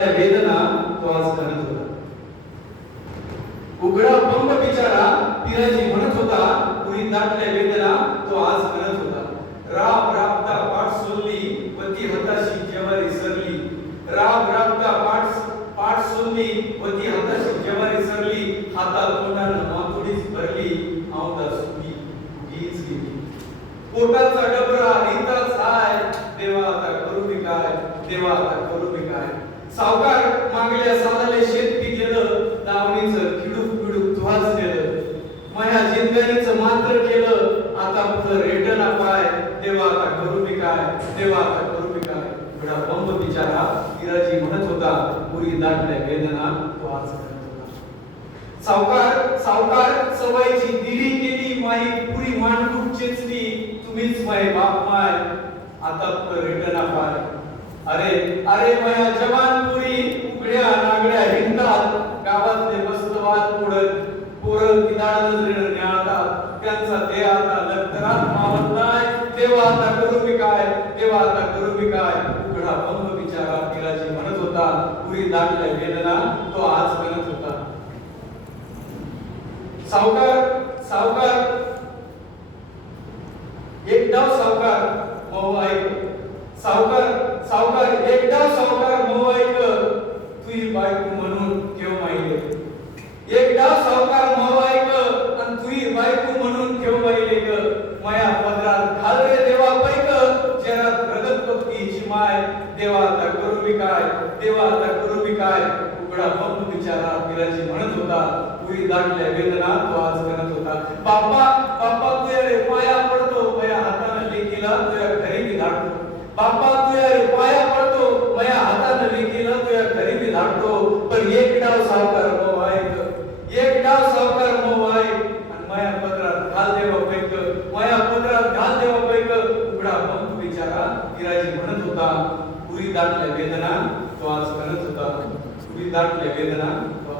वेदना तो आज करत होता. उघडा पंप बिचारा पिराजी म्हणत होता पुरी दाटल्या वेदना तो आज करत होता. राब राबता पाठ सोडली पती हताशी जेवारी सरली. राब राबता पाठ पाठ सोडली पती हताशी जेवारी सरली. हाता तोंडानं मातोडीच भरली आवता सुटी गीच गेली. पोटाचा डबरा रीताच हाय. देवा आता करू मी काय? देवा आता करू मी काय? सावकार मागल्या सालाले शेत पिकलेलं दावणीचं खिडूक पिडूक तुहाच केलं. माया जिंदगीच मात्र केलं आता पुढं रेटना पाय देवा आता करू मी काय देवा आता करू मी काय. एवढा बंब बिचारा तिराजी म्हणत होता पुरी दाटल्या वेदना तो आज सावकार सावकार सवयची दिली केली माई पुरी मांडूक चेचली तुम्हीच माय बाप माय. आता रेटना पाय. अरे अरे माया जवान पुरी उघड्या नागड्या हिंडतात गावातले बसतवाद पुढत पोरं किनाळ नजरेनं न्याळतात त्यांचा ते आता लग्नात मावत नाही. तेव्हा आता करू मी काय? तेव्हा आता करू मी काय? उघडा बंब बिचारा पिराजी म्हणत होता. पुरी दाटल्या वेदना तो आज करत होता. सावकार सावकार. एक डाव सावकार. भाऊ ऐक. सावकार सावकार एकदा सावकार मऊ ऐक तुझी बायको म्हणून ठेव माहिले एकदा सावकार मऊ ऐक आणि तुझी बायको म्हणून ठेव माहिले ग. माया पदरात घाल रे देवा पैक जरात प्रगत भक्तीची माय. देवा आता करू मी काय? देवा आता करू मी काय? उघडा बंब बिचारा पिलाची म्हणत होता पुरी दाटल्या वेदना तो आज करत होता. बाप्पा बाप्पा तुझ्या रे पाया पडतो माझ्या हाताने लेकीला तुझ्या घरी मी धाडतो. बाप्पा तुझ्या रे हातानं पडतो माझ्या हाताने धाडतो. पण एक डाव सावकार मो ऐक एक डाव सावकार मो ऐक आणि माया पत्रात घाल देवा पैक. माया पत्रात घाल देवा पैक. उघडा बंब बिचारा गिराजी म्हणत होता पुरी दाटल्या वेदना तो आज करत होता. पुरी दाटल्या वेदना तो